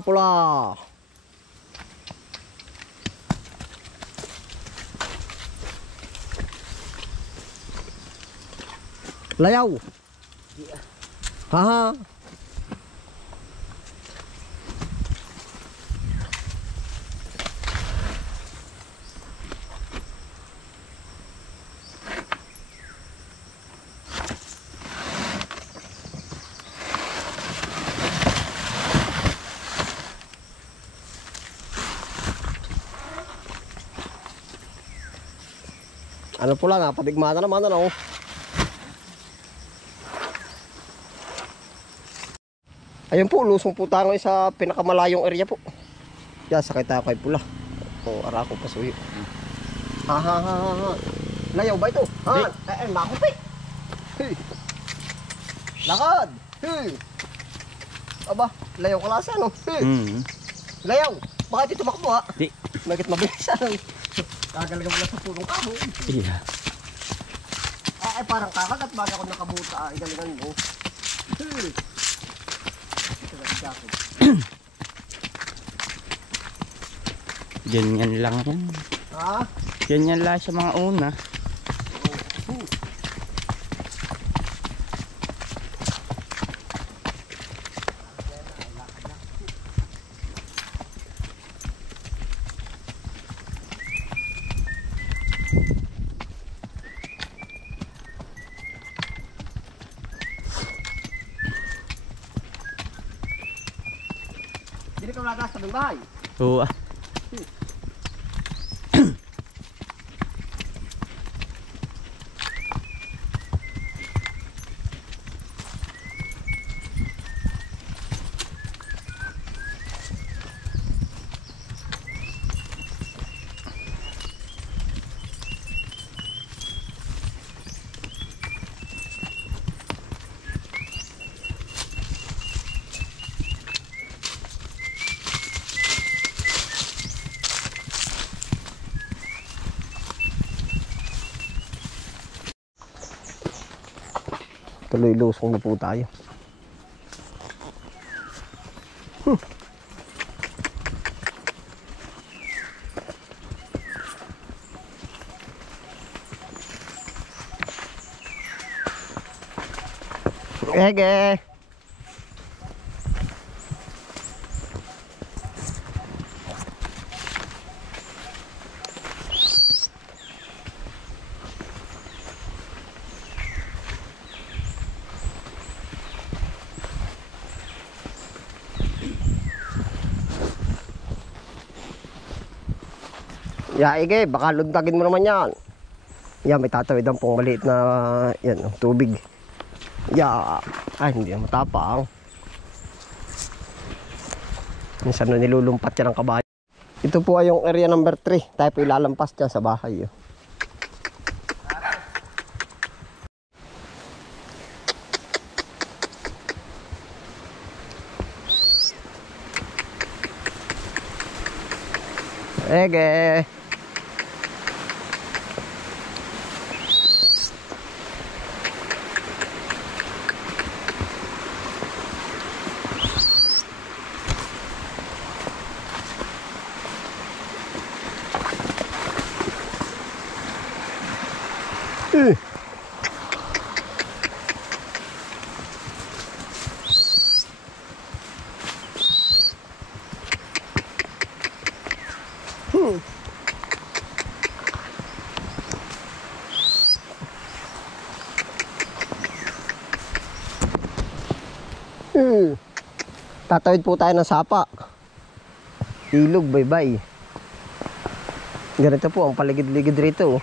Pula. Layaw. Haha. Ano po lang, padigmana naman ano. Ayun po, lusong po tayo sa pinakamalayong area po. Yan, sakay tayo kay Pula. O, arako pa suyo. Ha. Layaw ba ito? Ha? Makupi. Hey. Lakad. Hey. Aba, layaw kalasa no? Hey. Layaw. Bakit ito makbo ha? Di. Bakit mabilisan? Kagalaga mo lang sa pulong kamo. Iya. Parang kakagat baga ako nakabuta. Igalingan mo. Hey. Ganyan lang yan. Ha? Ganyan lang sa mga una. Hindi ka wala sa bahay. Oo. Tuloy lusong na po tayo. Ege. Ya, Ige, baka luntagin mo naman yan. Yan, may tatawidan pong maliit na yan, tubig. Ya, ay hindi na matapang. Minsan na nilulumpat yan ang kabayo. Ito po ay yung area number 3. Tayo po ilalampas dyan sa bahay. Ege. Tatawid po tayo ng sapa. Ilog, bye-bye. Ganito po ang paligid-ligid rito.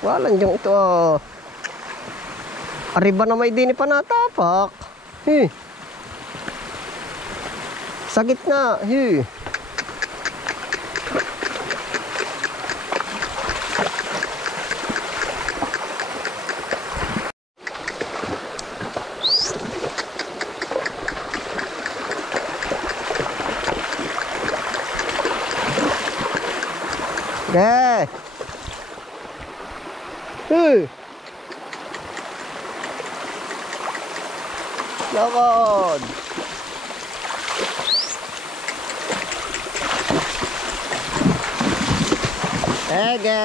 Walang dyan ito. Arriba na may dini pa natapak. Sa gitna. Okay. Lakad. Ege.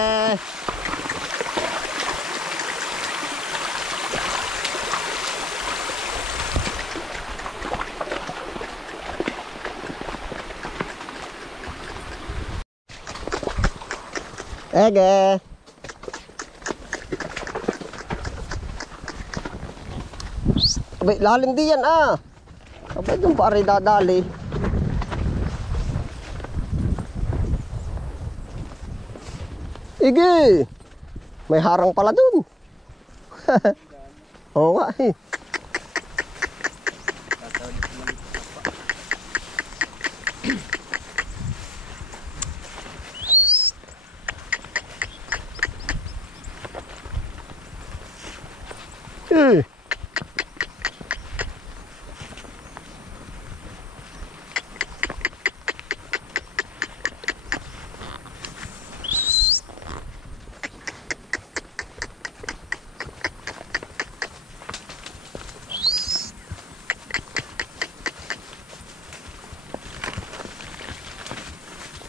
Ege. Abay, lalim di yan ah. Abay, doon pare dadali. Ige. May harang pala doon. Oo nga eh.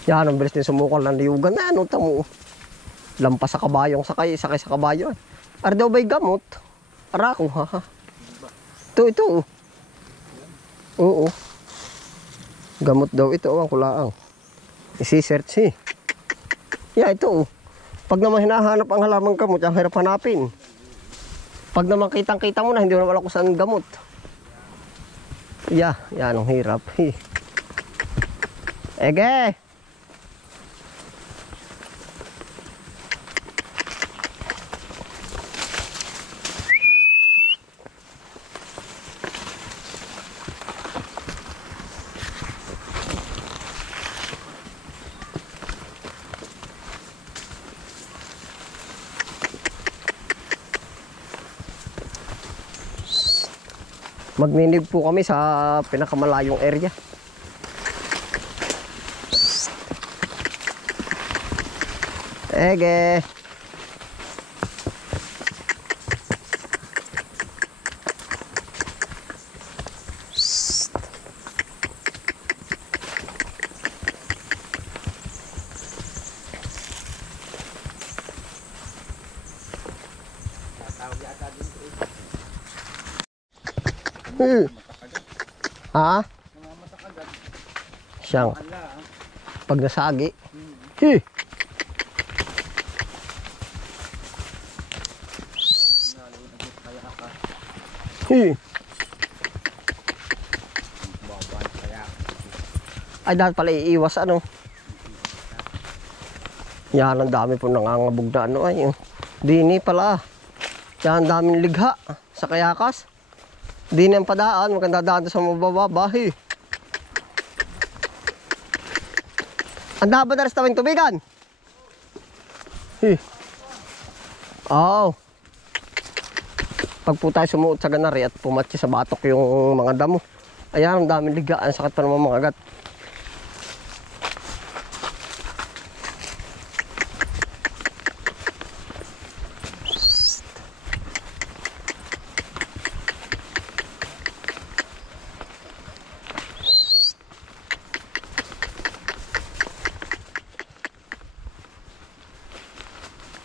Yan, ang bilis din sumukal ng liyugan na ano, tamo. Lampas sa kabayong sakay sa kabayo. Ar daw ba'y gamot? Arako, ha? Ito. Oo. Gamot daw ito, ang kulaang. Isi-search eh. Yeah, ito. Pag naman hinahanap ang halamang gamot, ang hirap hanapin. Pag naman kitang-kita mo na, hindi mo naman ako saan gamot. Yeah, yan ang hirap. Ege! Magninib po kami sa pinakamalayong area. Ege. Ha? Siyang. Pag nasagi. Ay, dapat pala iiwas ano. Yan, ang dami po nangangabog na ano ay. Dini pala. Yan, ang daming ligha sa kayakas. Dini ang padaan, maganda daan sa mabababahi. Ang dapat na rin sa tawing tubigan. Oh. Pag po tayo sumuot sa ganari at pumatsi sa batok yung mga damo. Ayan, ang daming ligaan, sakit pa naman mga agat.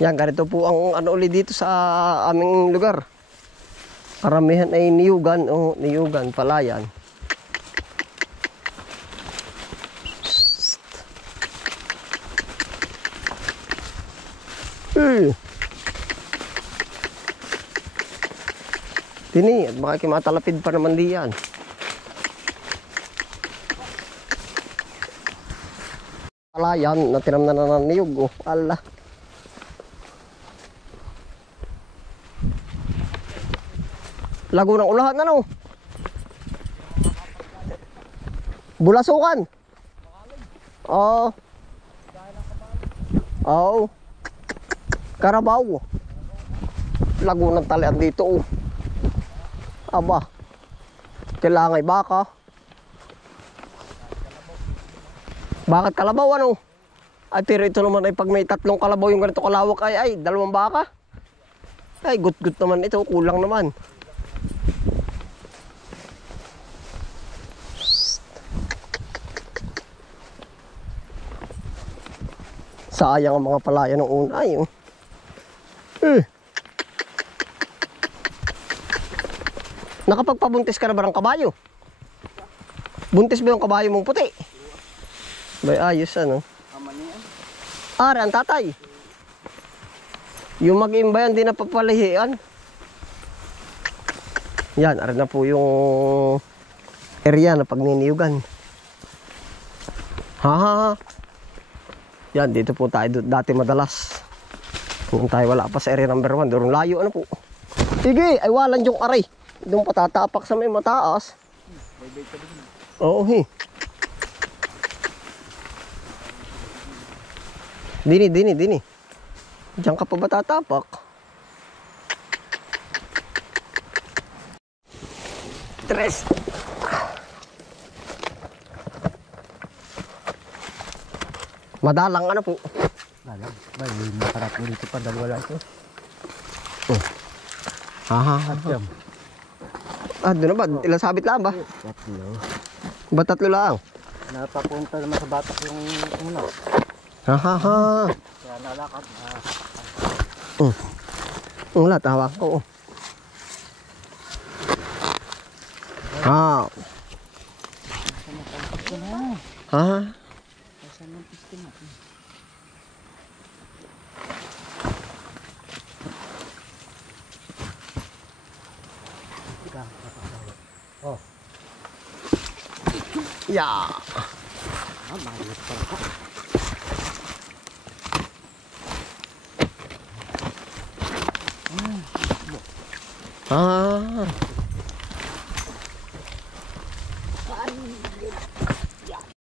Yan, ganito po ang ano ulit dito sa aming lugar. Karamihan ay niyugan o niyugan, palayan. Tini, at baka kimatalapid pa naman diyan. Palayan, natinam na ng niyug. Oh, ala. Lago ng ulahan ano? Bulasukan. Oo. Oo. Karabaw. Lago ng talian dito. Oh. Aba. Kailangan ay baka. Bakit kalabaw ano? Ay, pero ito naman ay pag may 3 kalabaw yung ganito kalawak ay 2 baka. Ay, gut-gut naman ito. Kulang naman. Sayang ang mga palaya ng una. Ay, oh. Nakapagpabuntis ka na ba ng kabayo? Buntis ba yung kabayo mong puti? Bay, ayos ano? Ari, ang tatay. Yung mag-imba yan, di na papalihian. Yan, ari na po yung area na pagniniyugan. Ha. Yan, dito po tayo dati madalas. Kung tayo wala pa sa area number 1, doon layo ano po. Sige, ay walan yung aray. Doon patatapak sa may mataas. Oo, Dini. Diyan ka pa ba tatapak? Tres. Madalang ano po? Dalang. Bay, makarap mo dito pa. Dalawa lang ito. Atyam. Doon na ba? Ilang sabit lang ba? 3. Ba 3 lang? Napapunta naman sa batak yung una. Kaya nalakad. Wala, tawag ko. Ha. Ya.